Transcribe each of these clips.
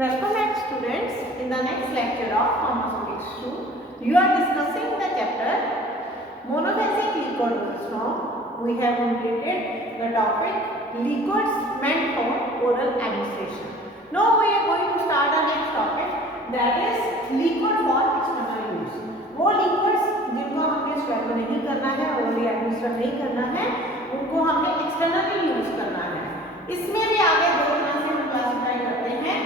Welcome back students. In the next lecture of Pharmaceutics 2, you are discussing the chapter Monophasic liquid form. We have completed the topic liquids meant for oral administration. Now we are going to start our next topic, that is liquid for external use. वो liquids जिनको हमें swallow नहीं करना है, orally administer नहीं करना है, उनको हमें externally use करना है. इसमें भी आगे दो तरह से हम क्लासिफाई करते हैं.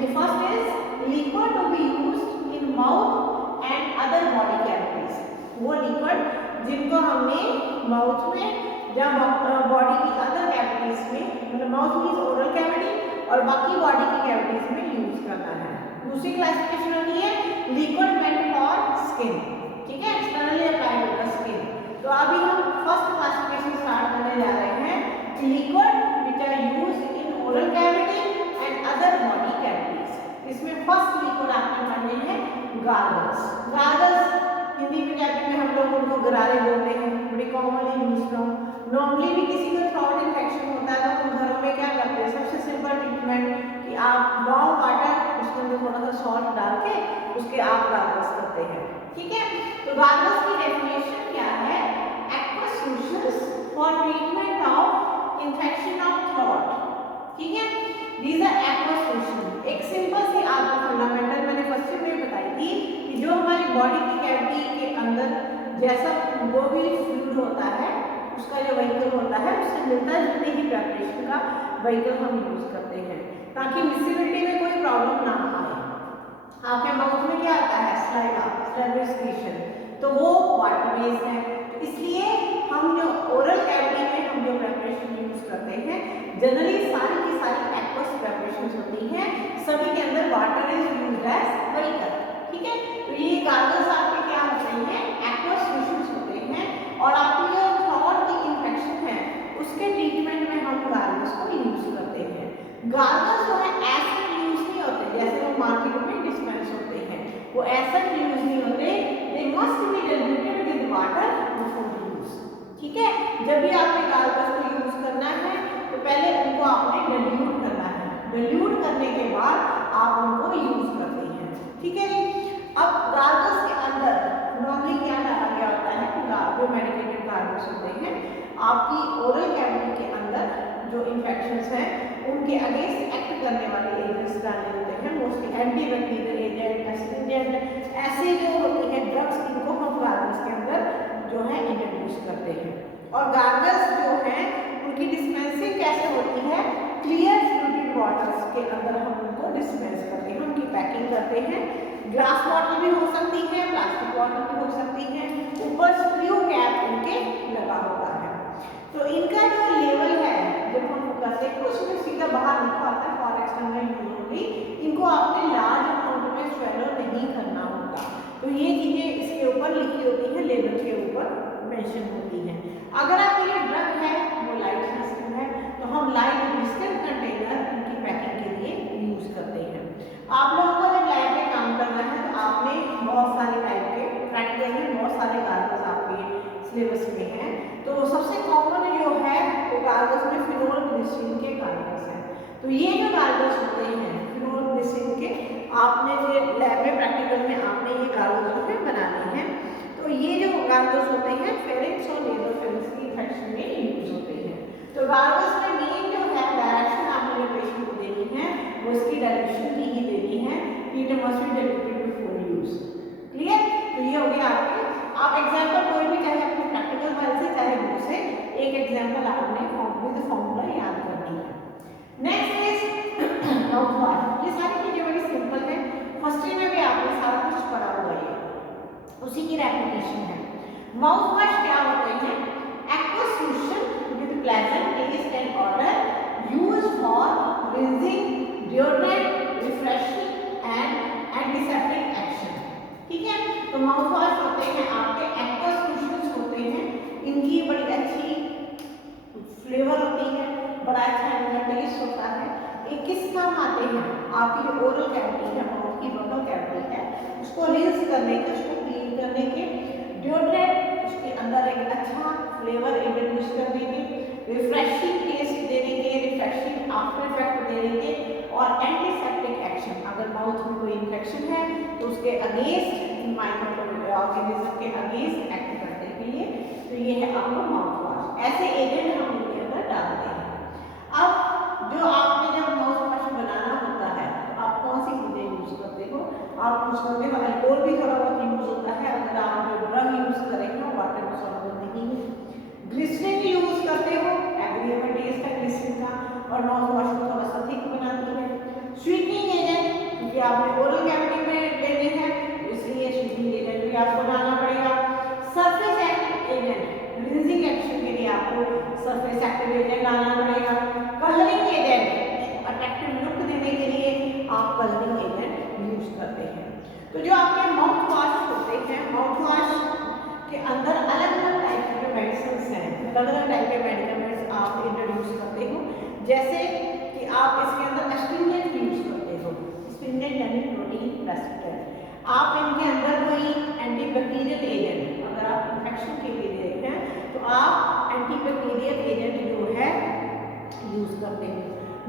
The first is liquid to be used in mouth and other body cavities. वो liquid जिनको हमने mouth में या body की other cavities में, मतलब mouth means oral cavity और बाकी body की cavities में use करना है. दूसरी क्लासिफिकेशन होती है liquid meant for skin. ठीक है, externally applied to the skin. तो अभी हम फर्स्ट क्लासिफिकेशन स्टार्ट करने जा रहे हैं. Liquid which are used in oral cavity and other body cavities. इसमें फर्स्ट लिक्विड आपने पढ़ने हैं गार्गल्स. गार्गल्स हिंदी में कहते हैं, हम लोग उनको गरारे बोलते हैं, बड़ी कॉमनली यूज टर्म. नॉर्मली भी किसी को थ्रोट इन्फेक्शन होता है तो घरों में क्या करते हैं, सबसे सिंपल ट्रीटमेंट कि आप वार्म वाटर उसके अंदर थोड़ा सा सॉल्ट डाल के उसके आप गार्गल्स करते हैं. ठीक है, तो गार्गल्स की डेफिनेशन क्या है? Aqueous solutions for treatment of infection of throat. ठीक है, these are aqueous solution. एक सिंपल सी आपको फंडामेंटल मैंने फर्स्ट में बताई थी कि जो हमारी बॉडी की कैविटी के अंदर जैसा वो भी फ्लूइड होता है, उसका जो व्हीकल होता है उससे मिलता जुलने की प्रिपरेशन का व्हीकल हम यूज करते हैं ताकि मिक्सिबिलिटी में कोई प्रॉब्लम ना आए. आपके माउथ में क्या आता है? स्लाइवा, स्लाइवा एक्सक्रीशन, तो वो वाटर बेस्ड है. इसलिए हम जो ओरल कैविटी में हम जो प्रिपरेशन यूज करते हैं जनरली सारी की सारी एक्वस प्रिपरेशंस होती हैं, सभी के अंदर water is used as vehicle. ठीक है, तो ये गार्गल्स आपके क्या होते हैं? एक्वस सॉल्यूशंस होते हैं और आपकी जो थ्रोट की इन्फेक्शन है उसके ट्रीटमेंट में हम गार्गल्स को यूज करते हैं. गार्गल्स जो है एसिड यूज नहीं होते जैसे वो मार्केट में डिस्पेंस होते हैं, वो एसिड यूज नहीं होते. They must be diluted with water before use. ठीक है, जब भी आपने गार्गल्स को यूज करना है तो पहले उनको आपने डिल्यूट करना है. डिल्यूट करने के बाद आप उनको यूज करते हैं. ठीक है जी. अब गार्गल्स के अंदर नॉर्मली क्या डाला गया होता है? जो मेडिकेटेड गार्गल्स होते हैं आपकी ओरल कैविटी के अंदर जो इन्फेक्शंस हैं उनके अगेंस्ट एक्ट करने वाले एजेंट्स डाले होते हैं. मोस्टली एंटीबैक्टीरियल एजेंट, एस्ट्रिंजेंट, ऐसे जो होती है ड्रग्स, इनको हम गार्गल्स के अंदर जो है इंट्रोड्यूस करते हैं. और गार्गल्स जो हैं उनकी डिस्पेंसिंग कैसे होती है? क्लियर फ्लूइड वाटर्स के अंदर हम उनको डिस्पेंस करते हैं, उनकी पैकिंग करते हैं. ग्लास बॉटल भी हो सकती है, प्लास्टिक बॉटल भी हो सकती है, ऊपर स्क्रू कैप उनके लगा होता है. तो इनका जो लेवल है जब हम करते हैं उसमें सीधा बाहर लिखा आता है फॉर एक्सटर्नल यूज ओनली. इनको आपने लार्ज अमाउंट में स्वेलो नहीं करना होता. तो ये चीजें इसके ऊपर लिखी होती है, लेबल के ऊपर मेंशन होती है. अगर आपके लिए ड्रग है वो लाइट सिस्टम है तो हम लाइट डिस्टेंस कंटेनर उनकी पैकिंग के लिए यूज करते हैं. आप लोगों को जब लैब में काम करना है तो आपने बहुत सारे टाइप के प्रैक्टिकली बहुत सारे गार्गल्स आपके सिलेबस में हैं. तो सबसे कॉमन जो है वो गार्गल्स में फिनोल ग्लिसरीन के गार्गल्स हैं. तो ये जो गार्गल्स होते हैं फिनोल ग्लिसरीन के, आपने जो लैब में प्रैक्टिकल में आपने ये गार्गल्स जो है बनाने हैं. तो ये जो गार्गल्स होते हैं फेरिंक्स और नेसोफेरिंक्स की इन्फेक्शन में यूज होते हैं. तो गार्गल्स में मेन जो है डायरेक्शन आपने पेशेंट को देनी है वो इसकी डायरेक्शन की ही देनी है. It must be diluted before use. Clear? तो ये हो गया आपके. आप एग्जांपल कोई भी चाहे अपने प्रैक्टिकल फाइल से चाहे बुक से एक एग्जांपल आपने विद फॉर्मूला याद करनी है. Next is mouth wash. ये सारी चीजें बड़ी सिंपल है, फर्स्ट में भी आपने सारा कुछ पढ़ा हुआ है, उसी की रेपिटेशन है. माउथ वॉश क्या होते हैं? Aqueous solution with pleasant taste and odour used for rinsing, deodorant, refreshing and antiseptic action. ठीक है, तो माउथ वॉश होते हैं आपके एक्वस सॉल्यूशंस होते हैं. इनकी बड़ी अच्छी फ्लेवर होती है, बड़ा अच्छा इनका टेस्ट होता है. ये किस काम आते हैं? आपकी जो ओरल कैविटी है, माउथ की बबल कैविटी है, उसको रिंस करने के, उसको क्लीन करने के, डिओड्रेंट उसके अंदर एक अच्छा फ्लेवर इंट्रोड्यूस करने के, रिफ्रेशिंग टेस्ट देने के, रिफ्रेशिंग आफ्टर इफेक्ट देने के और एंटीसेप्टिक एक्शन इन्फेक्शन है तो उसके अगेंस्ट माइक्रो ऑर्गेनिज्म के अगेंस्ट एक्ट करने के लिए, तो ये है आपका माउथ वॉश। ऐसे एजेंट हम इनके अंदर डालते हैं। अब जो आपने जब माउथ वॉश बनाना होता है तो आप कौन सी चीजें यूज करते हो? आप यूज करते हो अल्कोहल भी थोड़ा बहुत यूज होता है, अगर आप जो ड्रग यूज करेंगे वाटर में सॉल्यूबल नहीं है। ग्लिसरीन यूज करते हो, एग्रीएबल टेस्ट है ग्लिसरीन का और माउथ वॉश को थोड़ा सा थिक बनाती है। स्वीटनिंग एजेंट, क्योंकि आपने ओरल कैविटी में लेने हैं इसलिए स्वीटनिंग एजेंट भी आपको डालना पड़ेगा। Surface active agent, rinsing action के लिए आपको सरफेस एक्टिव एजेंट डालना पड़ेगा। कलरिंग एजेंट, अट्रैक्टिव लुक देने के लिए आप कलरिंग एजेंट यूज करते हैं। तो जो आपके माउथ वॉश होते हैं, माउथ वॉश के अंदर अलग अलग टाइप के मेडिसिन हैं, अलग अलग टाइप के मेडिकमेंट्स आप इंट्रोड्यूस करते हो। जैसे कि आप इसके अंदर एस्ट्रिंजेंट यूज करते हो, एस्ट्रिंजेंट यानी प्रोटीन प्रेसिपिटेंट। आप इनके अंदर कोई एंटीबैक्टीरियल एजेंट, अगर आप इन्फेक्शन के लिए दे रहे हैं तो आप एंटीबैक्टीरियल एजेंट जो है यूज करते हो।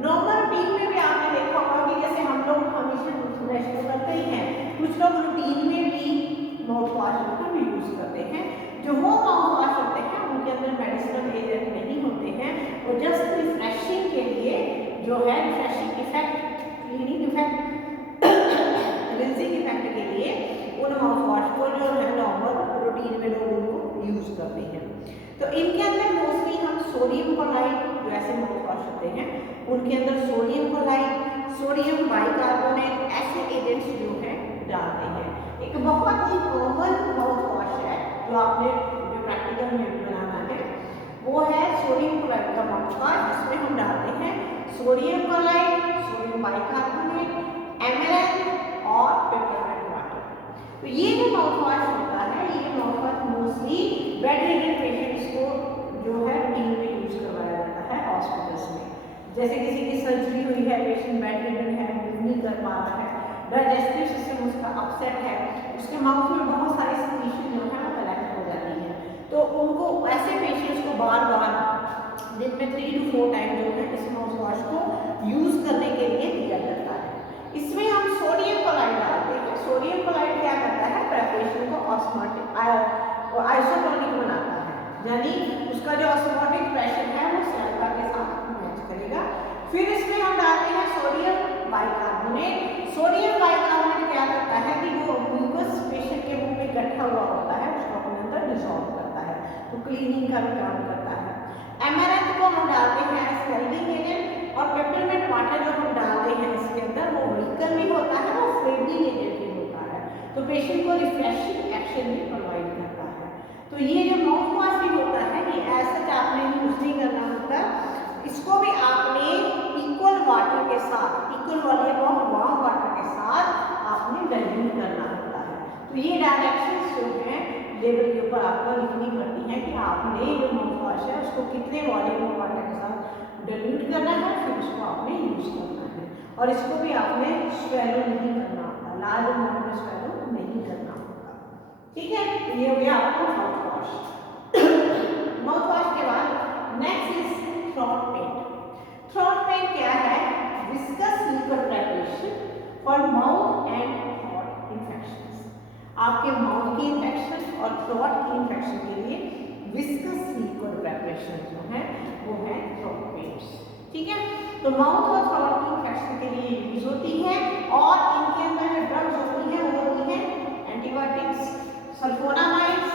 नॉर्मल रूटीन में भी आपने देखा होगा कि जैसे हम लोग हमेशा टूथब्रश तो करते ही हैं, कुछ लोग रूटीन में भी माउथ वॉश हम यूज करते हैं। जो वो माउथ वॉश होते हैं उनके अंदर मेडिसिनल एजेंट नहीं होते हैं, और जस्ट रिफ्रेशिंग के लिए जो है refreshing effect, cleaning effect, rinsing effect के लिए उन माउथ वॉश को जो है नॉर्मल रूटीन में लोग उनको यूज करते हैं। तो इनके अंदर मोस्टली हम सोडियम क्लोराइड, जो ऐसे माउथ वॉश होते हैं उनके अंदर सोडियम क्लोराइड, सोडियम बाइकार्बोनेट ऐसे एजेंट्स जो है डालते हैं। एक बहुत ही कॉमन माउथ वॉश है जो आपने जो प्रैक्टिकल में बनाना है वो है सोडियम क्लोराइड का माउथ वॉश, जिसमें हम डालते हैं sodium chloride, sodium bicarbonate, MLN और पेपरमेंट वाटर। तो ये जो माउथ वॉश होता है, ये mouth wash mostly bed ridden patients को जो है रूटीन में यूज करवाया जाता है हॉस्पिटल्स में। जैसे किसी की सर्जरी हुई है, पेशेंट बेड रिडन है, मूव नहीं कर पा रहा है, डाइजेस्टिव सिस्टम उसका अपसेट है, उसके माउथ में बहुत सारी सिक्रीशन जो है कलेक्ट हो जाती है, तो उनको ऐसे पेशेंट्स को बार बार दिन में 3 to 4 टाइम जो है इस माउथ वॉश को यूज करने के लिए दिया जाता है। इसमें हम सोडियम क्लोराइड डालते हैं। सोडियम क्लोराइड क्या करता है, प्रेपरेशन को ऑस्मोटिक आइसोटोनिक बनाता है, यानी उसका जो ऑस्मोटिक प्रेशर है वो सैल्फा के साथ मैच करेगा। फिर इसमें हम डालते हैं सोडियम बाइकार्बोनेट। सोडियम बाइकार्बोनेट क्या करता है कि जो म्यूकस पेशेंट के मुंह में इकट्ठा हुआ होता है उसको अपने अंदर डिसॉल्व करता है, तो क्लीनिंग का भी काम करता है। एमेरैंथ को हम डालते हैं स्केल्डिंग एजेंट, और पेपरमेंट वाटर जो हम डालते हैं इसके अंदर वो व्हीकल भी होता है, वो फ्रेगनिंग एजेंट भी होता है, तो पेशेंट को रिफ्रेशिंग एक्शन भी प्रोवाइड करता है। तो ये जो माउथ वॉश भी होता है ये ऐसा आपने यूज नहीं करना होता, इसको भी आपने इक्वल वाटर के साथ, equal volume of warm water के साथ आपने डाइल्यूट करना होता है। तो ये डायरेक्शंस जो हैं लेवल के ऊपर आपको लिखनी पड़ती है कि आपने जो माउथ वॉश है उसको कितने वॉल्यूम ऑफ वाटर के साथ डाइल्यूट करना है, फिर उसको आपने यूज करना है। और इसको भी आपने स्वेलो नहीं करना होता, लार्ज अमाउंट में स्वेलो नहीं करना होता। ठीक है, ये हो गया आपका माउथ वॉश। माउथ वॉश के बाद next is throat paint. Throat paint क्या है? Viscous liquid preparation for mouth and throat infections. आपके माउथ की इन्फेक्शन और थ्रोट की इन्फेक्शन के लिए विस्कस लिक्विड प्रिपरेशन जो है वो है थ्रोट पेंट्स। ठीक है, तो माउथ और थ्रोट की इन्फेक्शन के लिए यूज होती है, और इनके अंदर जो ड्रग्स होती है वो होती है एंटीबायोटिक्स, सल्फोनामाइड्स,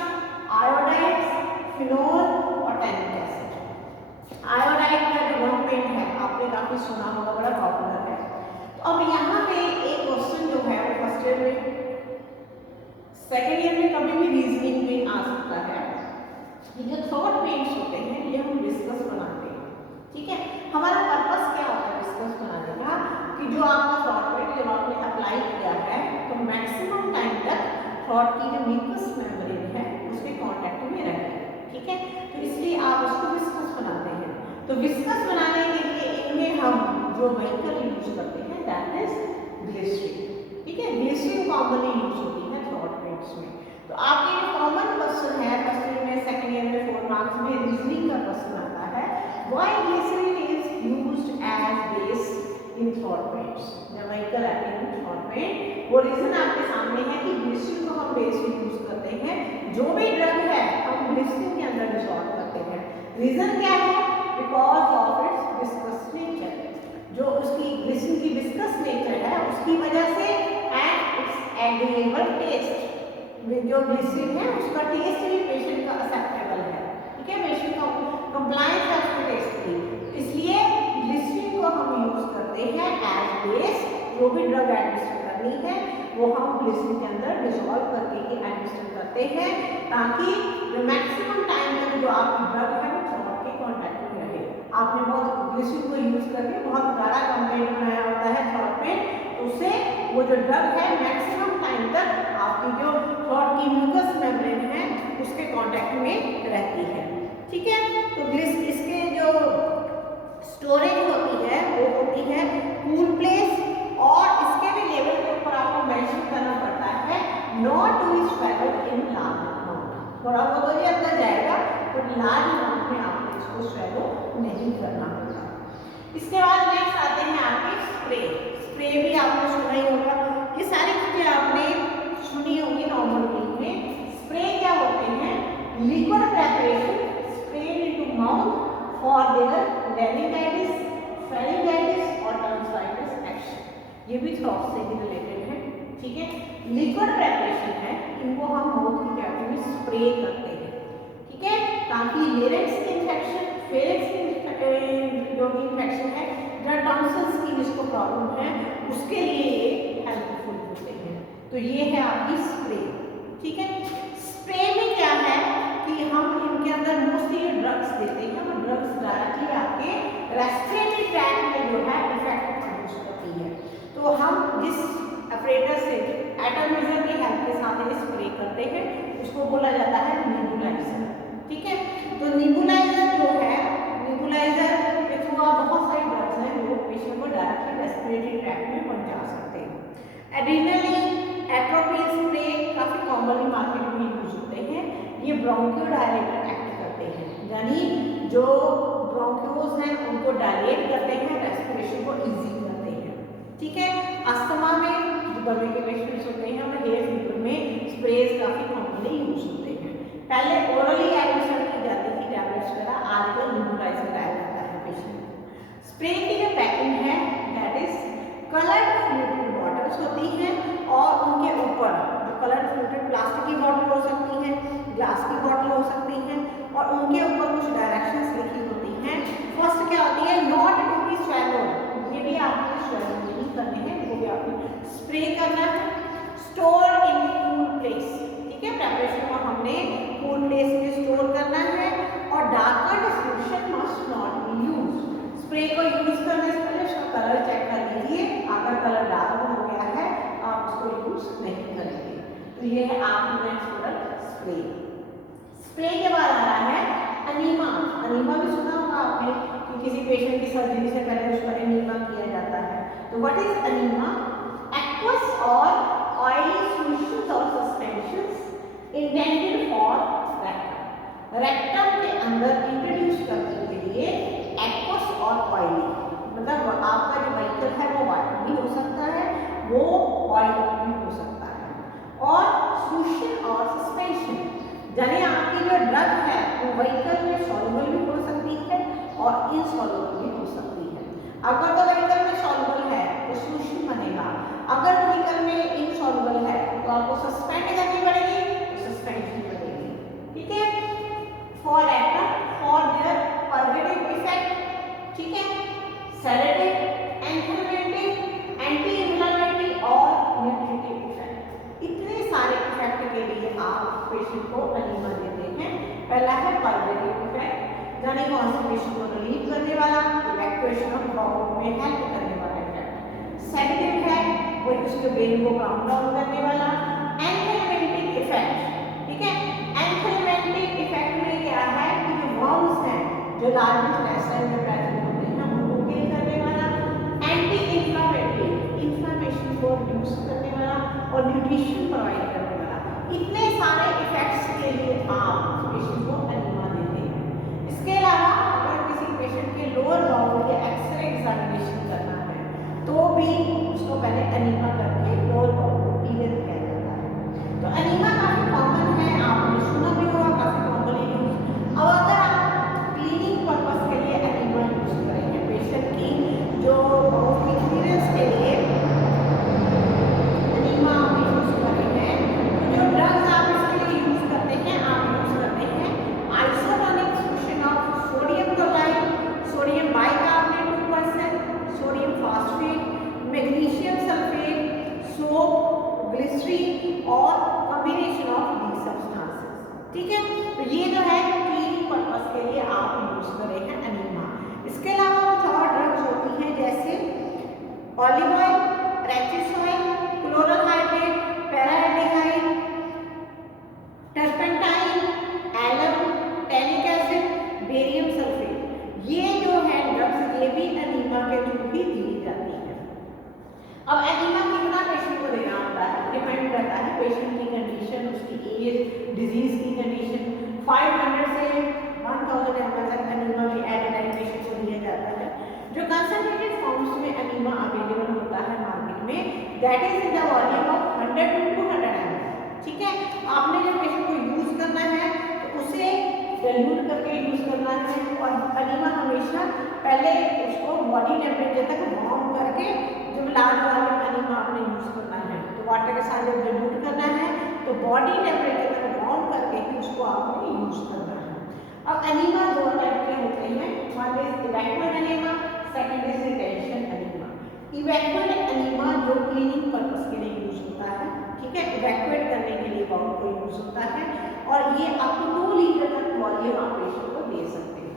आयोडाइड्स, फिनोल और टैनिक एसिड। आयोडाइड का जो ड्रग पेंट है आपने काफी सुना होगा, बड़ा पॉपुलर है। तो अब यहाँ पे एक क्वेश्चन जो है वो फर्स्ट ईयर में, सेकेंड ईयर में कभी भी रीजनिंग में आ सकता है कि जो थ्रोट पेंट्स होते हैं ये हम विस्कस बनाते हैं। ठीक है, हमारा पर्पस क्या होता है विस्कस बनाने का, कि जो आपका थ्रोट पेंट जब आपने अप्लाई किया है तो मैक्सिमम टाइम तक थ्रोट की जो म्यूकस मेम्ब्रेन है उसके कांटेक्ट में रहे। ठीक है, तो इसलिए आप उसको विस्कस बनाते हैं। तो विस्कस बनाने के लिए इनमें हम जो व्हीकल यूज करते हैं दैट इज ग्लिसरीन। ठीक है, ग्लिसरीन कॉमनली यूज होती है थ्रोट पेंट्स में। तो आपके ये कॉमन क्वेश्चन है फर्स्ट ईयर में, सेकंड ईयर में 4 मार्क्स में रीजनिंग का क्वेश्चन आता है, why glycerine is used as base in throat paints. The vehicle acting throat paint वो रीजन आपके सामने है कि ग्लिसरीन को हम बेस यूज करते हैं, जो भी ड्रग है हम ग्लिसरीन के अंदर डिसॉल्व करते हैं। रीजन क्या है? Because of its viscous nature, जो उसकी ग्लिसरीन की विस्कस नेचर है उसकी वजह से, एंड इट्स एग्रीएबल टेस्ट, जो ग्लिसरीन है उसका टेस्ट भी पेशेंट का एक्सेप्टेबल है, ठीक है, पेशेंट का कंप्लायंस है उसके टेस्ट की, इसलिए ग्लिसरीन को हम यूज करते हैं एज बेस। जो भी ड्रग एडमिनिस्टर करनी है वो हम ग्लिसरीन के अंदर डिसॉल्व करके ही एडमिनिस्टर करते हैं, ताकि मैक्सिमम टाइम तक जो आपकी ड्रग है वो थ्रोट के कांटेक्ट में रहे। आपने बहुत ग्लिसरीन को यूज करके बहुत गाढ़ा कंटेंट बनाया होता है थ्रोट में, उससे वो जो ड्रग है मैक्सिमम टाइम तक आपकी जो थ्रोट की म्यूकस मेम्ब्रेन है उसके कांटेक्ट में रहती है, ठीक है। तो इसके जो स्टोरेज होती है वो होती है कूल प्लेस, और इसके भी लेवल के ऊपर आपको मेंशन करना पड़ता है not to be swallowed in large amount, थोड़ा बहुत तो ये अंदर जाएगा तो लार्ज अमाउंट में आपको इसको स्वेलो नहीं करना होगा। इसके बाद नेक्स्ट आते हैं आपके स्प्रे। स्प्रे भी आपने सुना ही होगा, ये सारी चीजें आपने सुनी होगी नॉर्मल वीक में। स्प्रे क्या होते हैं? Liquid preparation spread into mouth for their laryngitis, pharyngitis और टॉन्सिलाइटिस एक्शन, ये भी थ्रोट से ही रिलेटेड है, ठीक है। लिक्विड प्रेपरेशन है, इनको हम माउथ की कैविटी में स्प्रे करते हैं, ठीक है, ताकि लेरिंक्स की इन्फेक्शन, फेरिंक्स की जो भी इन्फेक्शन है या टॉन्सिल्स की जिसको प्रॉब्लम है उसके लिए ये हेल्पफुल होते हैं। तो ये है आपकी स्प्रे, ठीक है। स्प्रे में क्या है कि हम इनके अंदर मोस्टली ड्रग्स देते हैं, वो ड्रग्स डायरेक्टली आपके रेस्पिरेटरी ट्रैक्ट में जो है इफेक्ट प्रोड्यूस करती है। तो हम जिस अपरेटस से एटॉमिजर की हेल्प के साथ ये स्प्रे करते हैं उसको बोला जाता है नेबुलाइजर, ठीक है। तो नेबुलाइजर जो है, नेबुलाइजर के थ्रू बहुत सारी ड्रग्स हैं जो पेशेंट को डायरेक्टली रेस्पिरेटरी ट्रैक्ट में पहुंचा सकते हैं। एड्रेनलिन, एट्रोपिन स्प्रे काफी कॉमनली मार्केट में यूज होते हैं। ये ब्रोंकियोडायलेटर एक्ट करते हैं, यानी जो ब्रोंक्योस हैं उनको डायलेट करते हैं, रेस्पिरेशन को इजी करते हैं, ठीक है। अस्थमा में जो दमे के पेशेंट्स होते हैं और हेयर फीवर में स्प्रेज काफी कॉमनली यूज होते हैं। पहले ओरली एडमिशन की जाती थी टैबलेट्स वगैरह, आजकल नेबुलाइजर लगाया जाता है पेशेंट को। स्प्रे की जो पैकिंग है that is coloured fluid bottles होती हैं, और उनके ऊपर जो कलर्ड फ्लूइड प्लास्टिक की बॉटल हो सकती है, ग्लास की बॉटल हो सकती है, और उनके ऊपर कुछ डायरेक्शंस लिखी होती हैं। फर्स्ट क्या होती है? नॉट टू बी स्वैलोड, ये भी आपने स्वैलो नहीं करने हैं, वो भी आपने स्प्रे करना है। स्टोर इन कूल प्लेस, ठीक है, प्रेपरेशन को हमने कूल प्लेस में स्टोर करना है, और darker solution must not be used. Spray को यूज करने से पहले उसका कलर चेक कर लीजिए, अगर कलर डार्क हो गया है आप उसको यूज नहीं करेंगे। तो ये है आपका नेक्स्ट प्रोडक्ट स्प्रे। स्प्रे के बाद आ रहा है अनीमा। अनीमा भी सुना होगा आपने कि किसी पेशेंट की सर्जरी से पहले उसका अनीमा किया जाता है। तो व्हाट इज अनीमा? एक्वस और ऑयली सॉल्यूशंस और suspensions intended for rectum. Rectum के अंदर इंट्रोड्यूस करने के लिए एक्वस और ऑयली, मतलब आपका जो व्हीकल है वो वाटर भी हो सकता है, वो ऑयल भी हो सकता है, और सॉल्यूशन और सस्पेंशन, यानी आपकी जो ड्रग है वो व्हीकल में सॉल्युबल भी हो सकती है और इनसॉल्युबल भी हो सकती है। अगर तो व्हीकल में सॉल्युबल है तो सॉल्यूशन बनेगा, अगर व्हीकल में इनसॉल्युबल है तो आपको सस्पेंड करनी पड़ेगी, तो सस्पेंशन बनेगी, ठीक है। For rectum, for their purgative effect, ठीक है, सेडेटिव, एंथैल्मेटिक, एंटी इन्फ्लेमेटरी और न्यूट्रिटिव इफेक्ट। इतने सारे इफेक्ट के लिए आप पेशेंट को अनीमा देते हैं। पहला है पर्गेटिव इफेक्ट, यानी कॉन्स्टिपेशन को रिलीव करने वाला, इवैक्यूएशन ऑफ बाउल में हेल्प करने वाला इफेक्ट। सेडेटिव है, वो उसके ब्रेन को काम डाउन करने वाला। एंथैल्मेटिक इफेक्ट, ठीक है, एंथैल्मेटिक इफेक्ट में क्या है कि जो वर्म्स हैं जो लार्ज इंटेस्टाइन में प्रेजेंट होते हैं उनको किल करने वाला। एंटी इन्फ्लेमेटरी, इन्फ्लेमेशन को रिड्यूस करने वाला, और न्यूट्रिशन प्रोवाइड करने वाला। इतने सारे इफेक्ट्स के लिए आप पेशेंट को अनीमा देते हैं। इसके अलावा अगर किसी पेशेंट के लोअर बाउल के एक्सरे एग्जामिनेशन करना है तो भी उसको पहले अनीमा करके लोअर बाउल अब एनीमा कितना पेशेंट को देना होता है, डिपेंड करता है पेशेंट की कंडीशन, उसकी एज, डिजीज की कंडीशन। 500 से 1000 ml तक एनीमा भी एट ए टाइम पेशेंट को दिया जाता है। जो कंसंट्रेटेड फॉर्म्स में एनीमा अवेलेबल होता है मार्केट में, that is in the volume of 100 to 200 ml। ठीक है, आपने जब पेशेंट को यूज करना है तो उसे डाइल्यूट करके यूज करना है। और एनीमा हमेशा पहले उसको बॉडी टेम्परेचर तक वार्म करके, जब लार्ज वॉल्यूम एनीमा आपने यूज करना है तो वाटर के साथ जब डाइल्यूट करना है तो बॉडी टेम्परेचर तक वार्म करके ही उसको आपने यूज करना है। अब एनीमा दो टाइप के होते हैं, one is evacuate enema, second is retention enema. Evacuate enema जो क्लीनिंग पर्पस के लिए यूज होता है, ठीक है, इवैक्यूएट करने के लिए बाउल को यूज होता है और ये अप टू 2 लीटर तक वॉल्यूम आप पेशेंट को दे सकते हैं।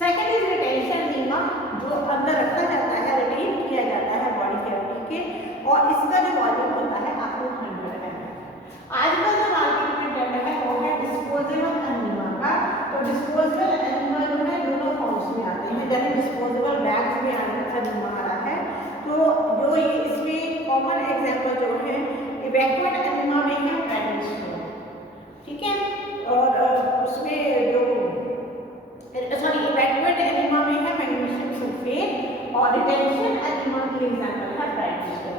सेकंड इज रिटेंशन एनीमा, जो अंदर रखा जाता है, रिटेन किया जाता है बॉडी कैविटी के, और इसका जो वॉल्यूम होता है अप टू 100 ml। आजकल जो मार्केट में ट्रेंड है वो है डिस्पोजेबल एनीमा का। तो डिस्पोजेबल एनीमा जो है दोनों फॉर्म्स में आते हैं, यानी डिस्पोजेबल बैग्स में एनीमा आ रहा है। तो जो ये इसमें कॉमन एग्जांपल जो है इवैक्यूएट एनीमा में है प्रेडनिसोन, ठीक है, और उसमें जो इवैक्यूएट एनीमा में है मैग्नीशियम सल्फेट, और रिटेंशन एनीमा की एग्जांपल है प्रेडनिसोन।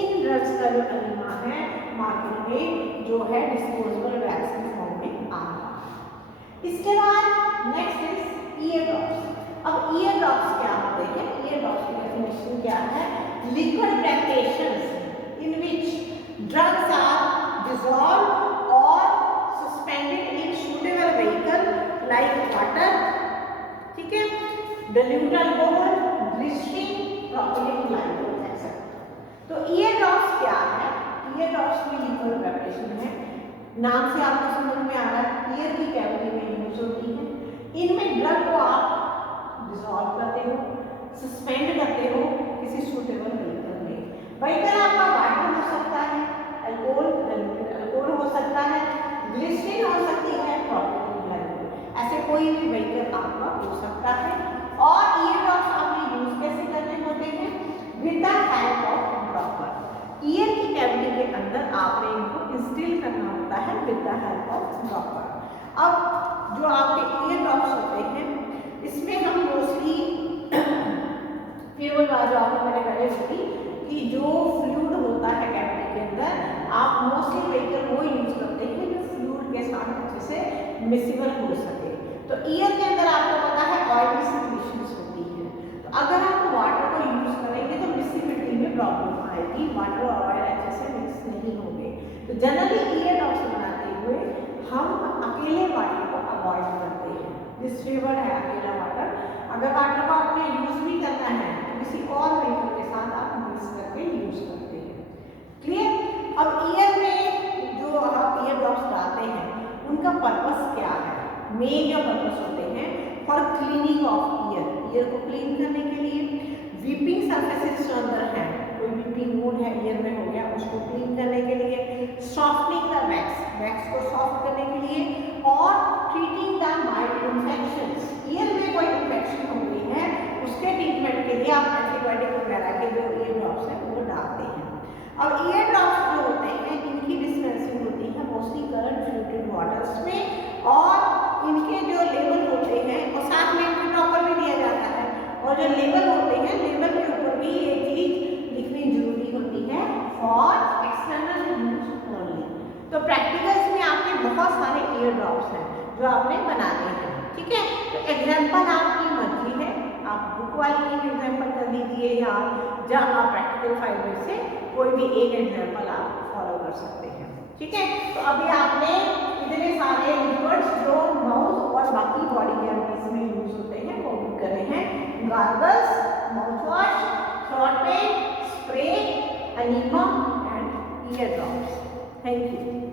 इन ड्रग्स का जो एनीमा है मार्केट में जो है डिस्पोजेबल बैग्स के फॉर्म में आ रहा है। इसके बाद नेक्स्ट इज ईयर ड्रॉप्स। अब ईयर ड्रॉप्स क्या होते हैं, ईयर ड्रॉप्स की डेफिनेशन क्या है, liquid preparations in which drugs are dissolved और suspended in suitable vehicle like water, ठीक है, dilute alcohol, glycerine, propylene glycol etcetera. तो ईयर ड्रॉप्स क्या है, ईयर ड्रॉप्स में लिक्विड प्रिपरेशन है, नाम से आपको समझ में आ रहा है, ईयर की कैविटी में यूज होती है। इनमें ड्रग को आप डिसॉल्व करते हो, सस्पेंड करते हो किसी सूटेबल व्हीकल में। व्हीकल आपका वाटर हो सकता है, अल्कोहल अल्कोहल हो सकता है, ग्लिसरीन हो सकती है, प्रोपिलीन ग्लाइकोल, ऐसे कोई भी व्हीकल आपका हो सकता है। और ईयर ड्रॉप्स आपने यूज कैसे करने होते हैं, with the help of dropper. Year की कैविटी के अंदर आपने इनको इंस्टिल करना होता है with the help of dropper. अब जो आपके ईयर ड्रॉप्स होते हैं इसमें हम मोस्टली फिर वो बात जो आपने मैंने पहले बताई कि जो फ्लूइड होता है कैविटी के अंदर, आप मोस्टली व्हीकल वो यूज करते हैं जो फ्लूइड के साथ अच्छे से मिक्सिबल हो सके। तो ईयर के अंदर आपको पता है ऑयली सिक्रीशंस होती है, तो अगर आप वाटर को यूज करेंगे तो मिक्सिबिलिटी में प्रॉब्लम आएगी, वाटर और ऑयल अच्छे से मिक्स नहीं होंगे। तो जनरली ईयर ड्रॉप्स बनाते हुए हम अकेले वाटर को अवॉइड करते हैं, डिस्ट्रीब्यूट है अकेला वाटर। अगर वाटर को आपने यूज भी करना है तो किसी और व्हीकल के साथ आप मिक्स करके यूज करते हैं। क्लियर। अब ईयर में जो आप ईयर ड्रॉप्स डालते हैं उनका पर्पस क्या है, मेन जो पर्पस होते हैं for cleaning of year, year को क्लीन करने के लिए, वीपिंग सरफेसेस जो अंदर है, कोई वीपिंग वुंड है ईयर में हो गया उसको क्लीन करने के लिए, सॉफ्टनिंग द वैक्स, वैक्स को सॉफ्ट करने के लिए, और treating the mild infections, year में कोई इन्फेक्शन हो गई है उसके ट्रीटमेंट के लिए आप एंटीबायोटिक वगैरह के जो ईयर ड्रॉप्स है वो डालते हैं। अब ईयर ड्रॉप्स जो होते हैं इनकी डिस्पेंसिंग होती है मोस्टली करंट फ्लूइड वाटर्स में, और इनके जो लेवल होते हैं और साथ में इनके ड्रॉपर भी दिया जाता है, और जो लेवल होते हैं लेवल के ऊपर भी ये चीज लिखनी जरूरी होती है फॉर एक्सटर्नल यूज ओनली। तो प्रैक्टिकल्स में आपके बहुत सारे ईयर ड्रॉप्स हैं जो आपने बनाने हैं, ठीक है। तो एग्जाम्पल आपकी मर्जी है, आप बुक वाली एक एग्जाम्पल कर लीजिए या जहाँ आप प्रैक्टिकल फाइल में से कोई भी एक एग्जाम्पल आप फॉलो कर सकते हैं, ठीक है। तो अभी आपने इतने सारे लिक्विड्स जो माउथ और बाकी बॉडी कैविटीज में यूज होते हैं वो भी करे हैं, gargles, mouth wash, throat pen, spray, enema and ear drops. Thank you.